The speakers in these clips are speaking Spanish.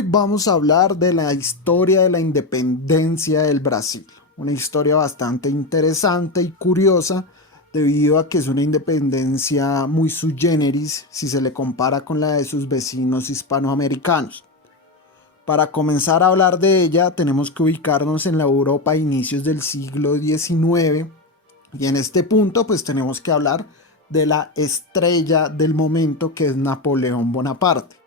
Hoy vamos a hablar de la historia de la independencia del Brasil, una historia bastante interesante y curiosa debido a que es una independencia muy sui generis si se le compara con la de sus vecinos hispanoamericanos. Para comenzar a hablar de ella tenemos que ubicarnos en la Europa a inicios del siglo XIX y en este punto pues tenemos que hablar de la estrella del momento que es Napoleón Bonaparte.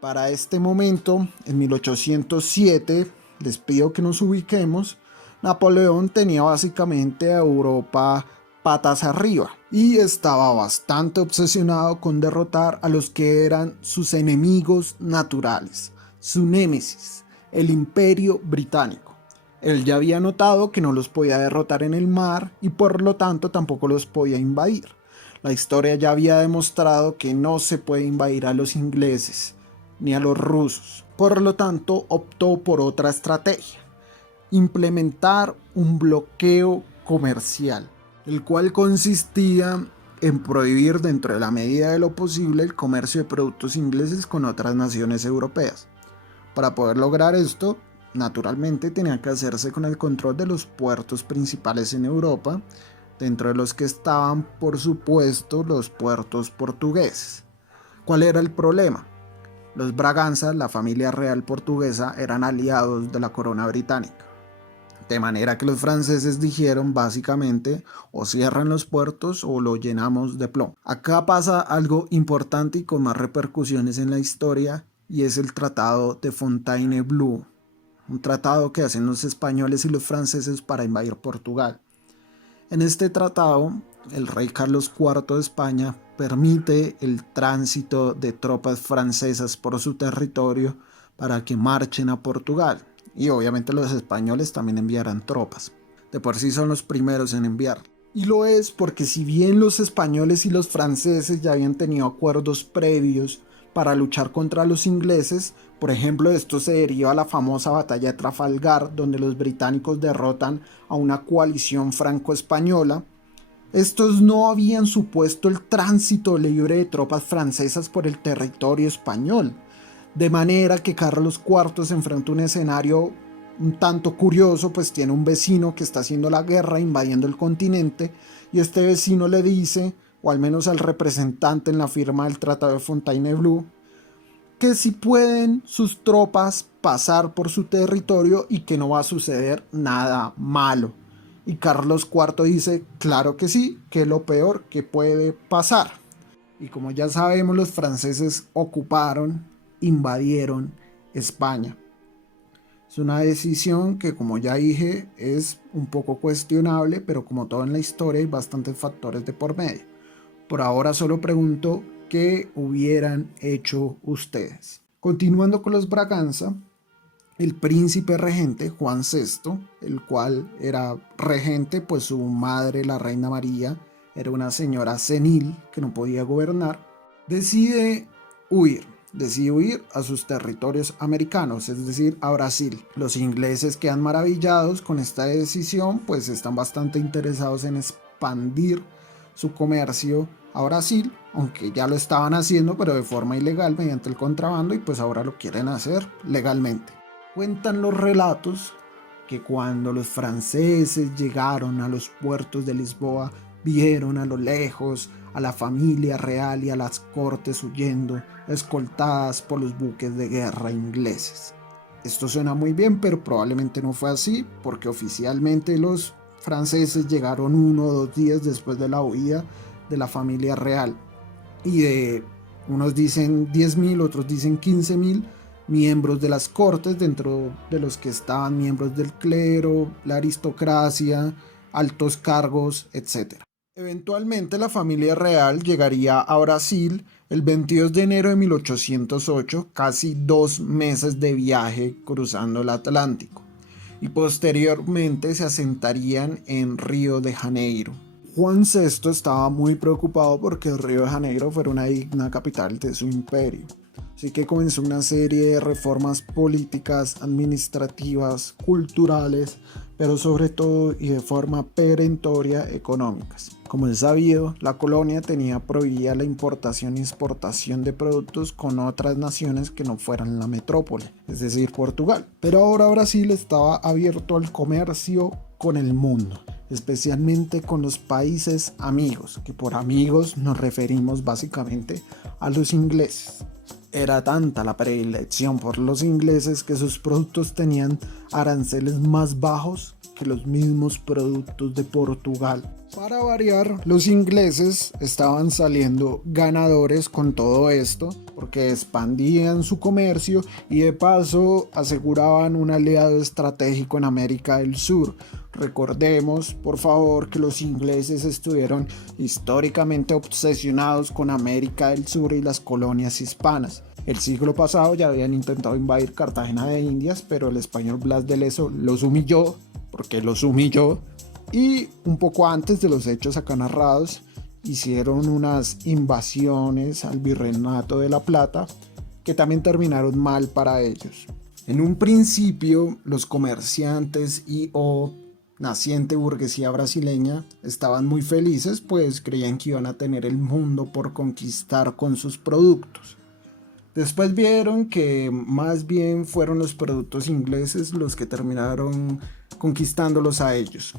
Para este momento, en 1807, les pido que nos ubiquemos, Napoleón tenía básicamente a Europa patas arriba y estaba bastante obsesionado con derrotar a los que eran sus enemigos naturales, su némesis, el Imperio Británico. Él ya había notado que no los podía derrotar en el mar y por lo tanto tampoco los podía invadir. La historia ya había demostrado que no se puede invadir a los ingleses ni a los rusos. Por lo tanto, optó por otra estrategia: implementar un bloqueo comercial, el cual consistía en prohibir dentro de la medida de lo posible el comercio de productos ingleses con otras naciones europeas. Para poder lograr esto, naturalmente tenía que hacerse con el control de los puertos principales en Europa, dentro de los que estaban, por supuesto, los puertos portugueses. ¿Cuál era el problema? Los Braganza, la familia real portuguesa, eran aliados de la corona británica. De manera que los franceses dijeron básicamente o cierran los puertos o lo llenamos de plomo. Acá pasa algo importante y con más repercusiones en la historia y es el Tratado de Fontainebleau. Un tratado que hacen los españoles y los franceses para invadir Portugal. En este tratado, el rey Carlos IV de España permite el tránsito de tropas francesas por su territorio para que marchen a Portugal. Y obviamente los españoles también enviarán tropas. De por sí son los primeros en enviar. Y lo es porque si bien los españoles y los franceses ya habían tenido acuerdos previos para luchar contra los ingleses, por ejemplo, esto se deriva a la famosa batalla de Trafalgar, donde los británicos derrotan a una coalición franco-española. Estos no habían supuesto el tránsito libre de tropas francesas por el territorio español, de manera que Carlos IV se enfrenta a un escenario un tanto curioso, pues tiene un vecino que está haciendo la guerra, invadiendo el continente, y este vecino le dice, o al menos al representante en la firma del Tratado de Fontainebleau, que si pueden sus tropas pasar por su territorio y que no va a suceder nada malo. Y Carlos IV dice, claro que sí, que es lo peor que puede pasar. Y como ya sabemos, los franceses ocuparon, invadieron España. Es una decisión que, como ya dije, es un poco cuestionable, pero como todo en la historia hay bastantes factores de por medio. Por ahora solo pregunto, ¿qué hubieran hecho ustedes? Continuando con los Braganza, el príncipe regente Juan VI, el cual era regente, pues su madre, la reina María, era una señora senil que no podía gobernar, decide huir a sus territorios americanos, es decir, a Brasil. Los ingleses quedan maravillados con esta decisión, pues están bastante interesados en expandir su comercio a Brasil, aunque ya lo estaban haciendo, pero de forma ilegal mediante el contrabando, y pues ahora lo quieren hacer legalmente. Cuentan los relatos que cuando los franceses llegaron a los puertos de Lisboa, vieron a lo lejos a la familia real y a las cortes huyendo, escoltadas por los buques de guerra ingleses. Esto suena muy bien, pero probablemente no fue así, porque oficialmente los franceses llegaron 1 o 2 días después de la huida de la familia real. Y unos dicen 10.000, otros dicen 15.000 miembros de las cortes, dentro de los que estaban miembros del clero, la aristocracia, altos cargos, etc. Eventualmente la familia real llegaría a Brasil el 22 de enero de 1808, casi 2 meses de viaje cruzando el Atlántico, y posteriormente se asentarían en Río de Janeiro. Juan VI estaba muy preocupado porque Río de Janeiro fuera una digna capital de su imperio. Así que comenzó una serie de reformas políticas, administrativas, culturales, pero sobre todo y de forma perentoria económicas. Como es sabido, la colonia tenía prohibida la importación e exportación de productos con otras naciones que no fueran la metrópoli, es decir, Portugal. Pero ahora Brasil estaba abierto al comercio con el mundo, especialmente con los países amigos, que por amigos nos referimos básicamente a los ingleses. Era tanta la predilección por los ingleses que sus productos tenían aranceles más bajos que los mismos productos de Portugal. Para variar, los ingleses estaban saliendo ganadores con todo esto porque expandían su comercio y de paso aseguraban un aliado estratégico en América del Sur. Recordemos, por favor, que los ingleses estuvieron históricamente obsesionados con América del Sur y las colonias hispanas. El siglo pasado ya habían intentado invadir Cartagena de Indias, pero el español Blas de Lezo los humilló, y un poco antes de los hechos acá narrados, hicieron unas invasiones al Virreinato de la Plata, que también terminaron mal para ellos. En un principio, los comerciantes y/o naciente burguesía brasileña estaban muy felices, pues creían que iban a tener el mundo por conquistar con sus productos. Después vieron que más bien fueron los productos ingleses los que terminaron conquistándolos a ellos.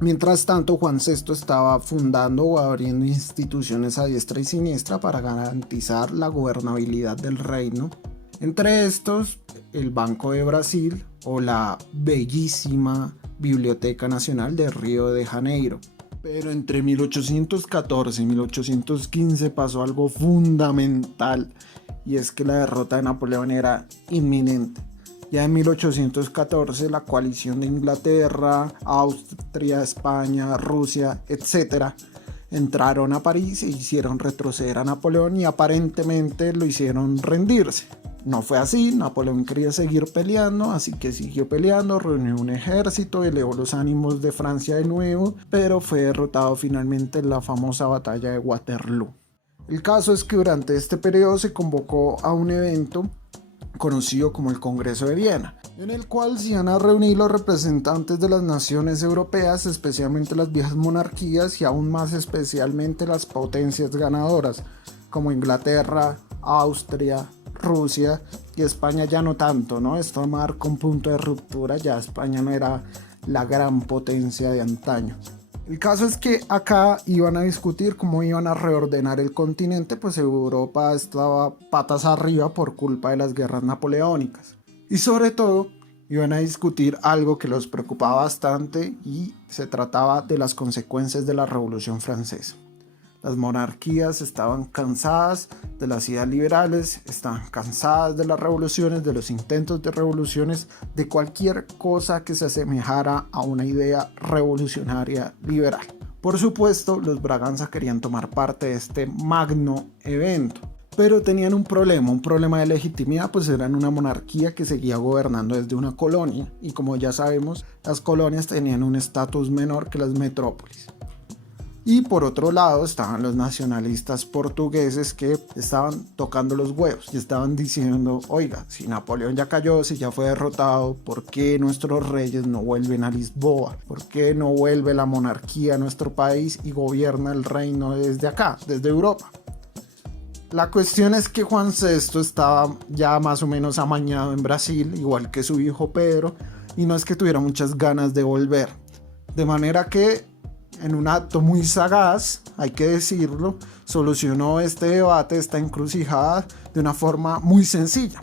Mientras tanto, Juan VI estaba fundando o abriendo instituciones a diestra y siniestra para garantizar la gobernabilidad del reino. Entre estos, el Banco de Brasil o la bellísima Biblioteca Nacional de Río de Janeiro. Pero entre 1814 y 1815 pasó algo fundamental, y es que la derrota de Napoleón era inminente. Ya en 1814 la coalición de Inglaterra, Austria, España, Rusia, etc. entraron a París e hicieron retroceder a Napoleón y aparentemente lo hicieron rendirse. No fue así, Napoleón quería seguir peleando, así que siguió peleando, reunió un ejército, elevó los ánimos de Francia de nuevo, pero fue derrotado finalmente en la famosa batalla de Waterloo. El caso es que durante este periodo se convocó a un evento conocido como el Congreso de Viena, en el cual se iban a reunir los representantes de las naciones europeas, especialmente las viejas monarquías y aún más especialmente las potencias ganadoras, como Inglaterra, Austria, Rusia y España ya no tanto, ¿no? Esto marca un punto de ruptura, ya España no era la gran potencia de antaño. El caso es que acá iban a discutir cómo iban a reordenar el continente, pues Europa estaba patas arriba por culpa de las guerras napoleónicas. Y sobre todo, iban a discutir algo que los preocupaba bastante y se trataba de las consecuencias de la Revolución Francesa. Las monarquías estaban cansadas de las ideas liberales, estaban cansadas de las revoluciones, de los intentos de revoluciones, de cualquier cosa que se asemejara a una idea revolucionaria liberal. Por supuesto, los Braganza querían tomar parte de este magno evento, pero tenían un problema de legitimidad, pues eran una monarquía que seguía gobernando desde una colonia, y como ya sabemos, las colonias tenían un estatus menor que las metrópolis. Y por otro lado estaban los nacionalistas portugueses que estaban tocando los huevos y estaban diciendo, oiga, si Napoleón ya cayó, si ya fue derrotado, ¿por qué nuestros reyes no vuelven a Lisboa? ¿Por qué no vuelve la monarquía a nuestro país y gobierna el reino desde acá, desde Europa? La cuestión es que Juan VI estaba ya más o menos amañado en Brasil, igual que su hijo Pedro, y no es que tuviera muchas ganas de volver. De manera que en un acto muy sagaz, hay que decirlo, solucionó este debate, esta encrucijada, de una forma muy sencilla.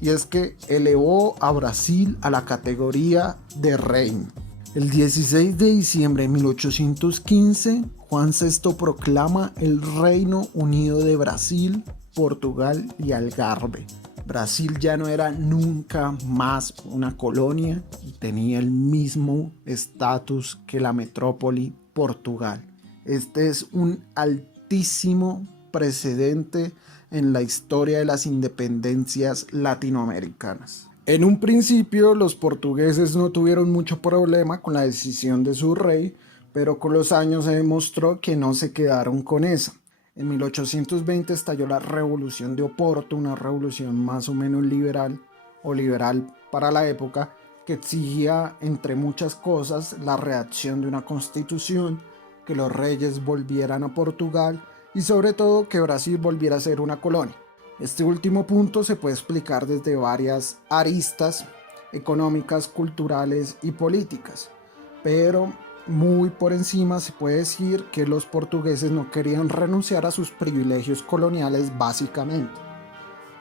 Y es que elevó a Brasil a la categoría de reino. El 16 de diciembre de 1815, Juan VI proclama el Reino Unido de Brasil, Portugal y Algarve. Brasil ya no era nunca más una colonia y tenía el mismo estatus que la metrópoli Portugal. Este es un altísimo precedente en la historia de las independencias latinoamericanas. En un principio los portugueses no tuvieron mucho problema con la decisión de su rey, pero con los años se demostró que no se quedaron con esa. En 1820 estalló la Revolución de Oporto, una revolución más o menos liberal o liberal para la época, que exigía, entre muchas cosas, la redacción de una constitución, que los reyes volvieran a Portugal y sobre todo que Brasil volviera a ser una colonia. Este último punto se puede explicar desde varias aristas económicas, culturales y políticas, pero muy por encima se puede decir que los portugueses no querían renunciar a sus privilegios coloniales básicamente.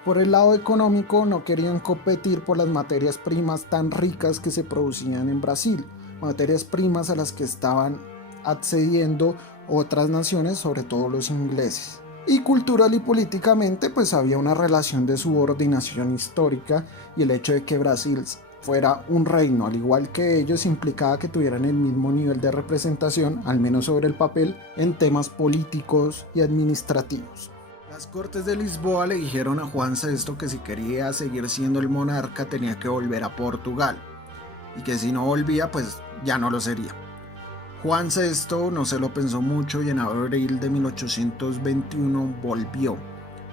Por el lado económico no querían competir por las materias primas tan ricas que se producían en Brasil, materias primas a las que estaban accediendo otras naciones, sobre todo los ingleses. Y cultural y políticamente pues había una relación de subordinación histórica, y el hecho de que Brasil fuera un reino al igual que ellos implicaba que tuvieran el mismo nivel de representación, al menos sobre el papel, en temas políticos y administrativos. Las Cortes de Lisboa le dijeron a Juan VI que si quería seguir siendo el monarca tenía que volver a Portugal, y que si no volvía pues ya no lo sería. Juan VI no se lo pensó mucho y en abril de 1821 volvió,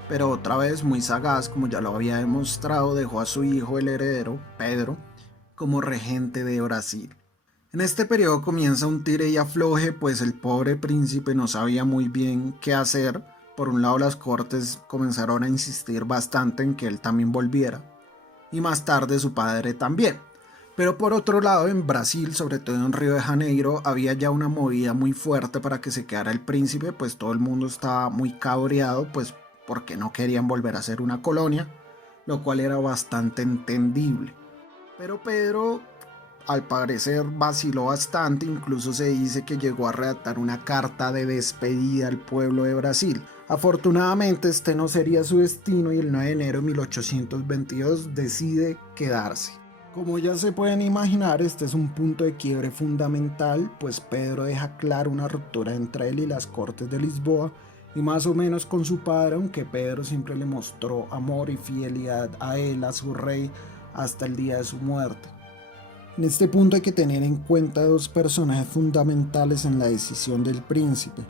pero otra vez muy sagaz, como ya lo había demostrado, dejó a su hijo, el heredero, Pedro, como regente de Brasil. En este periodo comienza un tire y afloje, pues el pobre príncipe no sabía muy bien qué hacer. Por un lado, las cortes comenzaron a insistir bastante en que él también volviera, y más tarde su padre también. Pero por otro lado, en Brasil, sobre todo en Río de Janeiro, había ya una movida muy fuerte para que se quedara el príncipe, pues todo el mundo estaba muy cabreado, pues porque no querían volver a ser una colonia, lo cual era bastante entendible. Pero Pedro, al parecer, vaciló bastante, incluso se dice que llegó a redactar una carta de despedida al pueblo de Brasil. Afortunadamente este no sería su destino y el 9 de enero de 1822 decide quedarse. Como ya se pueden imaginar, este es un punto de quiebre fundamental, pues Pedro deja clara una ruptura entre él y las Cortes de Lisboa, y más o menos con su padre, aunque Pedro siempre le mostró amor y fidelidad a él, a su rey, hasta el día de su muerte. En este punto hay que tener en cuenta dos personajes fundamentales en la decisión del príncipe.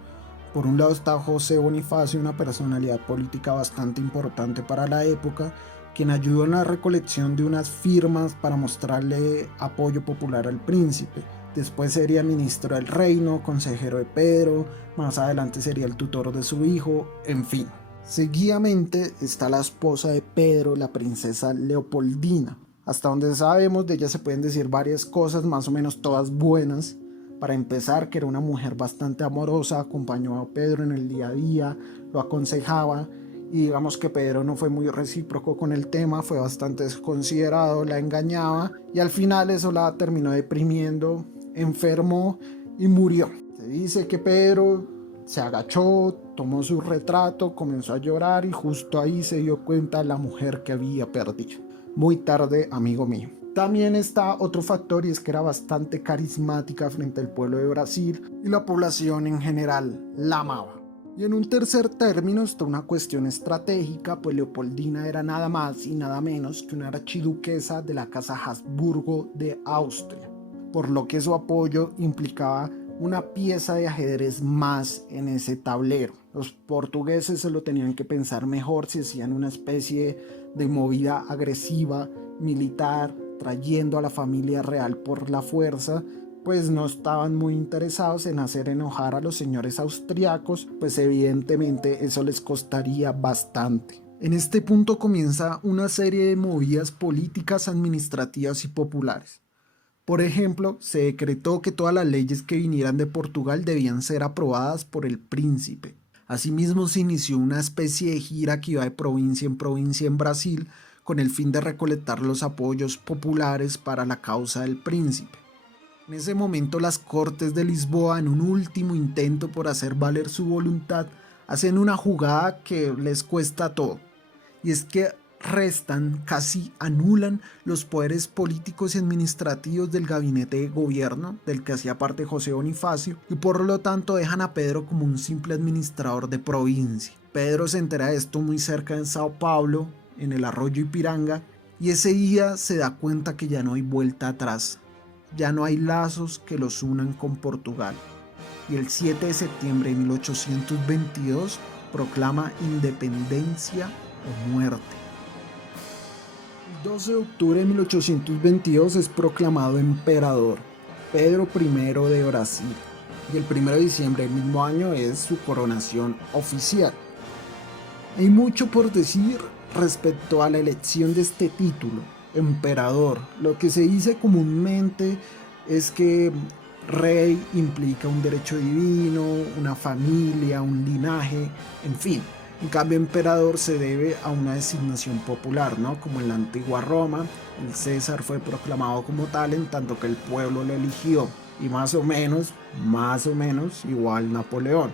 Por un lado está José Bonifacio, una personalidad política bastante importante para la época, quien ayudó en la recolección de unas firmas para mostrarle apoyo popular al príncipe. Después sería ministro del reino, consejero de Pedro, más adelante sería el tutor de su hijo, en fin. Seguidamente está la esposa de Pedro, la princesa Leopoldina. Hasta donde sabemos de ella se pueden decir varias cosas, más o menos todas buenas. Para empezar, que era una mujer bastante amorosa, acompañó a Pedro en el día a día, lo aconsejaba, y digamos que Pedro no fue muy recíproco con el tema, fue bastante desconsiderado, la engañaba y al final eso la terminó deprimiendo, enfermó y murió. Se dice que Pedro se agachó, tomó su retrato, comenzó a llorar y justo ahí se dio cuenta de la mujer que había perdido. Muy tarde, amigo mío. También está otro factor, y es que era bastante carismática frente al pueblo de Brasil y la población en general la amaba. Y en un tercer término está una cuestión estratégica, pues Leopoldina era nada más y nada menos que una archiduquesa de la casa Habsburgo de Austria, por lo que su apoyo implicaba una pieza de ajedrez más en ese tablero. Los portugueses se lo tenían que pensar mejor si hacían una especie de movida agresiva, militar, trayendo a la familia real por la fuerza, pues no estaban muy interesados en hacer enojar a los señores austriacos, pues evidentemente eso les costaría bastante. En este punto comienza una serie de movidas políticas, administrativas y populares. Por ejemplo, se decretó que todas las leyes que vinieran de Portugal debían ser aprobadas por el príncipe. Asimismo, se inició una especie de gira que iba de provincia en Brasil, con el fin de recolectar los apoyos populares para la causa del príncipe. En ese momento, las Cortes de Lisboa, en un último intento por hacer valer su voluntad, hacen una jugada que les cuesta todo, y es que restan, casi anulan los poderes políticos y administrativos del gabinete de gobierno, del que hacía parte José Bonifacio, y por lo tanto dejan a Pedro como un simple administrador de provincia. Pedro se entera de esto muy cerca de Sao Paulo, en el arroyo Ipiranga, y ese día se da cuenta que ya no hay vuelta atrás, ya no hay lazos que los unan con Portugal. Y el 7 de septiembre de 1822 proclama independencia o muerte. El 12 de octubre de 1822 es proclamado emperador Pedro I de Brasil, y el 1 de diciembre del mismo año es su coronación oficial. Hay mucho por decir respecto a la elección de este título, emperador. Lo que se dice comúnmente es que rey implica un derecho divino, una familia, un linaje, en fin. En cambio, emperador se debe a una designación popular, ¿no? Como en la antigua Roma, el César fue proclamado como tal en tanto que el pueblo lo eligió. Y más o menos, igual Napoleón.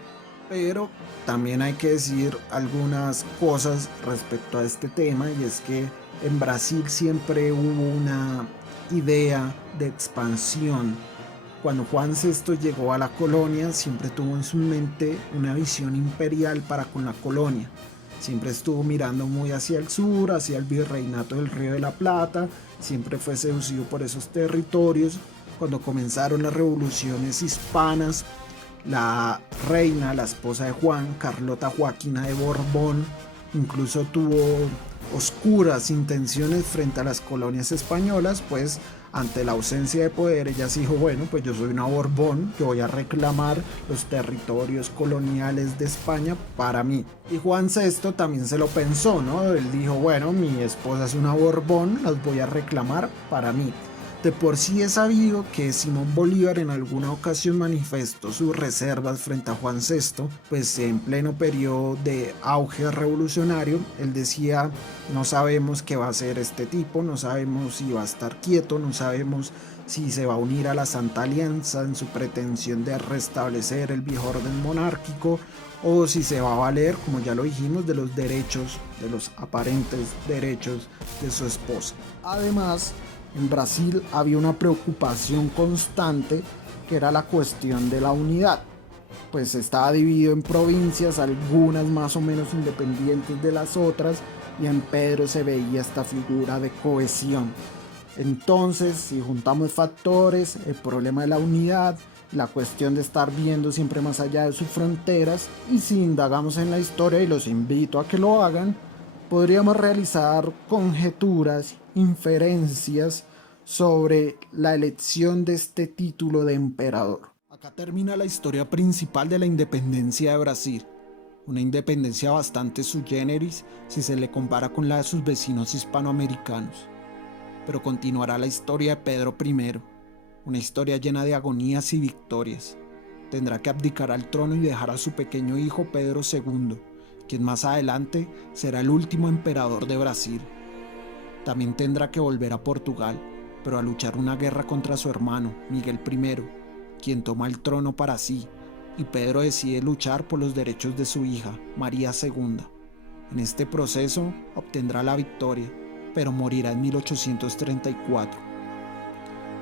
Pero también hay que decir algunas cosas respecto a este tema, y es que en Brasil siempre hubo una idea de expansión. Cuando Juan VI llegó a la colonia, siempre tuvo en su mente una visión imperial para con la colonia. Siempre estuvo mirando muy hacia el sur, hacia el virreinato del Río de la Plata, siempre fue seducido por esos territorios. Cuando comenzaron las revoluciones hispanas, la reina, la esposa de Juan, Carlota Joaquina de Borbón, incluso tuvo oscuras intenciones frente a las colonias españolas, pues ante la ausencia de poder ella se dijo, bueno, pues yo soy una Borbón, yo voy a reclamar los territorios coloniales de España para mí. Y Juan VI también se lo pensó, ¿no? Él dijo, bueno, mi esposa es una Borbón, las voy a reclamar para mí. De por sí es sabido que Simón Bolívar en alguna ocasión manifestó sus reservas frente a Juan VI, pues en pleno periodo de auge revolucionario, él decía, no sabemos qué va a hacer este tipo, no sabemos si va a estar quieto, no sabemos si se va a unir a la Santa Alianza en su pretensión de restablecer el viejo orden monárquico, o si se va a valer, como ya lo dijimos, de los derechos, de los aparentes derechos de su esposa. Además, en Brasil había una preocupación constante que era la cuestión de la unidad, pues estaba dividido en provincias, algunas más o menos independientes de las otras, y en Pedro se veía esta figura de cohesión. Entonces, si juntamos factores, el problema de la unidad, la cuestión de estar viendo siempre más allá de sus fronteras, y si indagamos en la historia, y los invito a que lo hagan, podríamos realizar conjeturas, inferencias sobre la elección de este título de emperador. Acá termina la historia principal de la independencia de Brasil, una independencia bastante sui generis si se le compara con la de sus vecinos hispanoamericanos. Pero continuará la historia de Pedro I, una historia llena de agonías y victorias. Tendrá que abdicar al trono y dejar a su pequeño hijo Pedro II, quien más adelante será el último emperador de Brasil. También tendrá que volver a Portugal, pero a luchar una guerra contra su hermano, Miguel I, quien toma el trono para sí, y Pedro decide luchar por los derechos de su hija, María II. En este proceso obtendrá la victoria, pero morirá en 1834.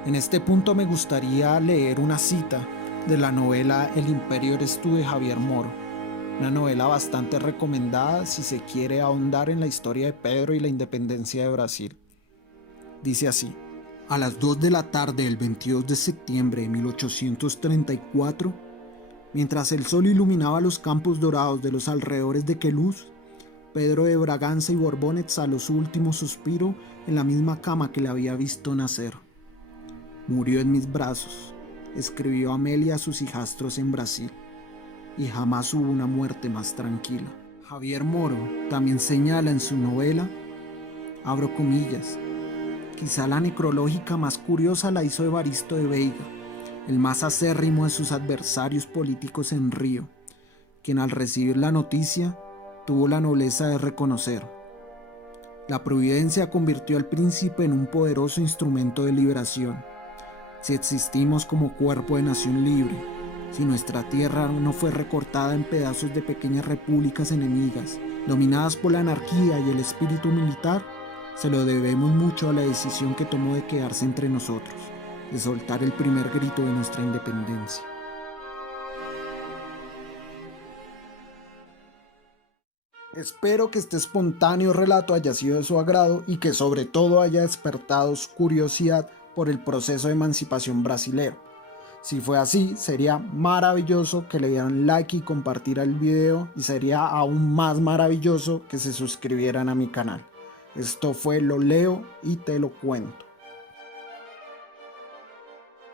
En este punto me gustaría leer una cita de la novela El Imperio eres tú de Javier Moro, una novela bastante recomendada si se quiere ahondar en la historia de Pedro y la independencia de Brasil. Dice así: a las 2 de la tarde del 22 de septiembre de 1834, mientras el sol iluminaba los campos dorados de los alrededores de Queluz, Pedro de Braganza y Borbón exhaló su último suspiro en la misma cama que le había visto nacer. Murió en mis brazos, escribió Amelia a sus hijastros en Brasil, y jamás hubo una muerte más tranquila. Javier Moro también señala en su novela, abro comillas, quizá la necrológica más curiosa la hizo Evaristo de Veiga, el más acérrimo de sus adversarios políticos en Río, quien al recibir la noticia tuvo la nobleza de reconocer: la providencia convirtió al príncipe en un poderoso instrumento de liberación. Si existimos como cuerpo de nación libre, si nuestra tierra no fue recortada en pedazos de pequeñas repúblicas enemigas, dominadas por la anarquía y el espíritu militar, se lo debemos mucho a la decisión que tomó de quedarse entre nosotros, de soltar el primer grito de nuestra independencia. Espero que este espontáneo relato haya sido de su agrado y que sobre todo haya despertado su curiosidad por el proceso de emancipación brasilero. Si fue así, sería maravilloso que le dieran like y compartieran el video, y sería aún más maravilloso que se suscribieran a mi canal. Esto fue Lo Leo y Te Lo Cuento.